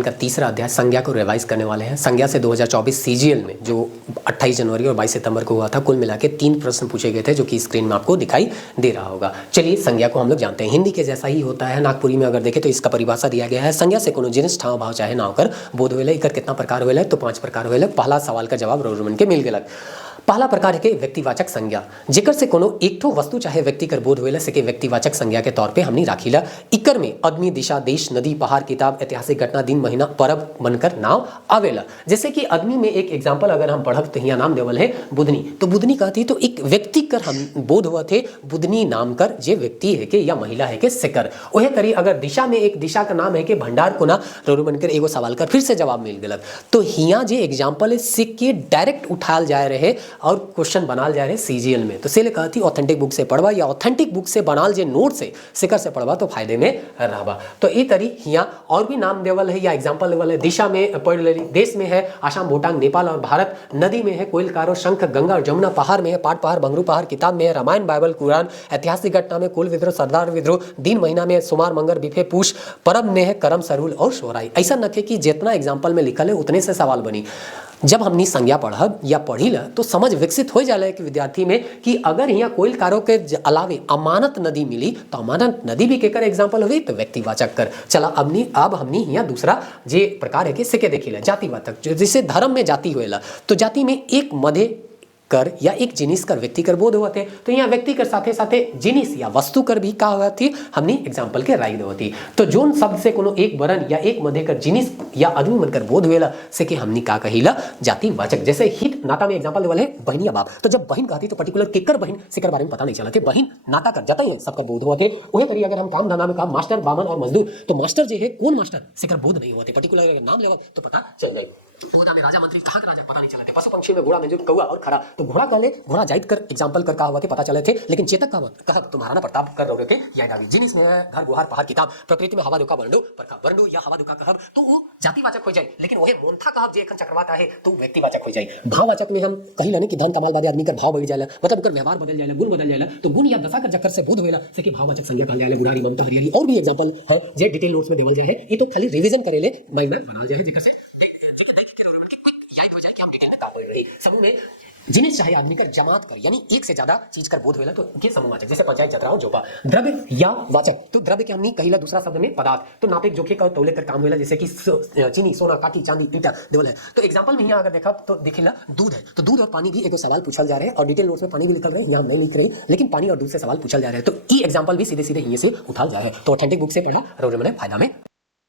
का तीसरा अध्याय संज्ञा को रिवाइज करने वाले हैं। संज्ञा से 2024 सीजीएल में जो 28 जनवरी और 22 सितंबर को हुआ था, कुल मिला के 3 प्रश्न पूछे गए थे जो कि स्क्रीन में आपको दिखाई दे रहा होगा। चलिए संज्ञा को हम लोग जानते हैं। हिंदी के जैसा ही होता है। नागपुरी में अगर देखें तो इसका परिभाषा दिया गया है, संज्ञा से कोनो जिनिस ठाव भाव चाहे ना होकर बोध होले। इकर कितना प्रकार होले? तो 5 प्रकार होले। पहला सवाल का जवाब रोजमन के मिल गेलक। पहला प्रकार है कि व्यक्तिवाचक संज्ञा, जेकर से कोनो एक ठो वस्तु चाहे व्यक्ति कर बोध होले से के व्यक्तिवाचक संज्ञा के तौर पे हमनी राखीला। इकर में आदमी, दिशा, देश, नदी, पहाड़, किताब, ऐतिहासिक घटना, दिन, महीना, परब बनकर नाम आवेला। जैसे कि आदमी में एक एग्जाम्पल अगर हम पढ़ब तो यहाँ नाम देवल है बुधनी। तो बुधनी कहती तो एक व्यक्ति कर हम बोध हुआ थे बुधनी नाम कर, जे व्यक्ति है के या महिला है के सिकर। वह करी अगर दिशा में एक दिशा का नाम है कि भंडार कोना रोरू बनकर एगो सवाल कर फिर से जवाब मिल गलक। तो हिया जे एग्जाम्पल है सिक के डायरेक्ट उठाल जाए रहे और क्वेश्चन बनाल जा रहे सीजीएल में। तो से कहती ऑथेंटिक बुक से पढ़वा या ऑथेंटिक बुक से बनाल जे नोट से सिकर से पढ़वा तो फायदे में रहबा। तो ई तरी हिया और भी नाम देवल है या एग्जाम्पल देवल है। दिशा में पढ़ लेली, देश में है आसाम, भूटान, नेपाल और भारत, नदी में है कोयल, कारो, शंख, गंगा और जमुना, पहाड़ में है पाट पहाड़, बंगरू पहाड़, किताब में है रामायण, बाइबल, कुरान, ऐतिहासिक घटना में कुल विद्रोह, सरदार विद्रोह, दिन महीना में सोमार, मंगर, बिफे, पूष, परब में है करम, सरूल और सोराई। ऐसा नखे कि जितना एग्जाम्पल में लिखल है उतने से सवाल बनी। जब हमनी संज्ञा पढ़ब या पढ़ी तो समझ विकसित हो जाला कि विद्यार्थी में कि अगर यहाँ कोयल कारो के अलावे अमानत नदी मिली तो अमानत नदी भी केकर एग्जाम्पल हुई तो व्यक्तिवाचक कर। चला अब हमनी यहाँ दूसरा जे प्रकार है कि सिके देखिला जातिवाचक, जिसे धर्म में जाति होएला। तो जाति में एक मध्य कर या एक जिनिस कर व्यक्ति कर बोध होते। तो यहाँ व्यक्ति कर साथे साथे जिनिस या वस्तु कर भी का होती हमनी एग्जाम्पल के राइड होती। तो जोन शब्द से कोनो एक वर्ण या एक मध्य कर जिनिस या आदमी बनकर बोध हुएला से कि हमनी का कहिला जातिवाचक। जैसे हित नाता में एग्जाम्पल देवल है बहन या बाप। तो जब बहन कहती तो पर्टिकुलर केकर बहन सेकर बारे में पता नहीं चला कि बहन नाता कर जाता है सबका बोध होते। वही करिए अगर हम काम धंधा में काम मास्टर, बामन और मजदूर, तो मास्टर जो है कौन मास्टर सेकर बोध नहीं होते। पर्टिकुलर अगर नाम लेवल तो पता चल जाए। पौधा में राजा मंत्री कहाँ के राजा पता नहीं चलते। पशु पक्षी में घोड़ा, मंजूर, कौआ और खरा। तो घोड़ा कहले घोड़ा जाइत कर एग्जाम्पल कर का हुआ थे पता चले थे। लेकिन चेतक का कहा तो महाराणा प्रताप कर रहे के याद आ गई। जिनिस में घर, गुहार, पहाड़, किताब, प्रकृति में हवा, दुका, बरंडो, परखा, बरंडो या हवा, दुका कहब तो वो जातिवाचक हो जाए। लेकिन वही मोंथा कहब जे एखन चक्रवात है तो व्यक्तिवाचक हो जाए। भाववाचक में हम कहिला ने कि धन कमाल बादे आदमी कर भाव बढ़ जाएला, मतलब ओकर व्यवहार बदल जाएला, गुण बदल जाएला। तो गुण या दशा कर चक्कर से बोध होएला से कि भाववाचक संज्ञा कहल जाएला। बुढ़ारी, ममता, हरियरी और भी एग्जाम्पल है जे डिटेल नोट्स में देवल जाए है। ये तो खाली रिवीजन करेले माइंड में बनाल जाए जेकर से याद हो जाए कि हम डिटेल में का पढ़ रहे। समूह में जिनिस चाहे आदमी कर जमात कर यानी एक से ज्यादा चीज कर बोध होएला तो के समूहवाचक। जैसे पंचायत, जतरा, जोपा। द्रव्य या वाचक, तो द्रव्य के हमनी कहिला दूसरा शब्द में पदार्थ। तो नापे जोखे का तौले कर काम होएला, जैसे कि चीनी, सोना, काटी, चांदी, ईटा देवल है। तो एग्जांपल में यहाँ अगर देखा तो दिखेला दूध है। तो दूध और पानी भी एक सवाल पूछल जा रहे हैं और डिटेल नोट्स में पानी भी लिखल रहे हैं, यहाँ नहीं लिख रहे, लेकिन पानी और दूध से सवाल पूछल जा रहे हैं। तो ई एग्जांपल भी सीधे सीधे यहीं से उठाल जा रहे हैं। तो ऑथेंटिक बुक से पढ़ना रोजमर्रा फायदा में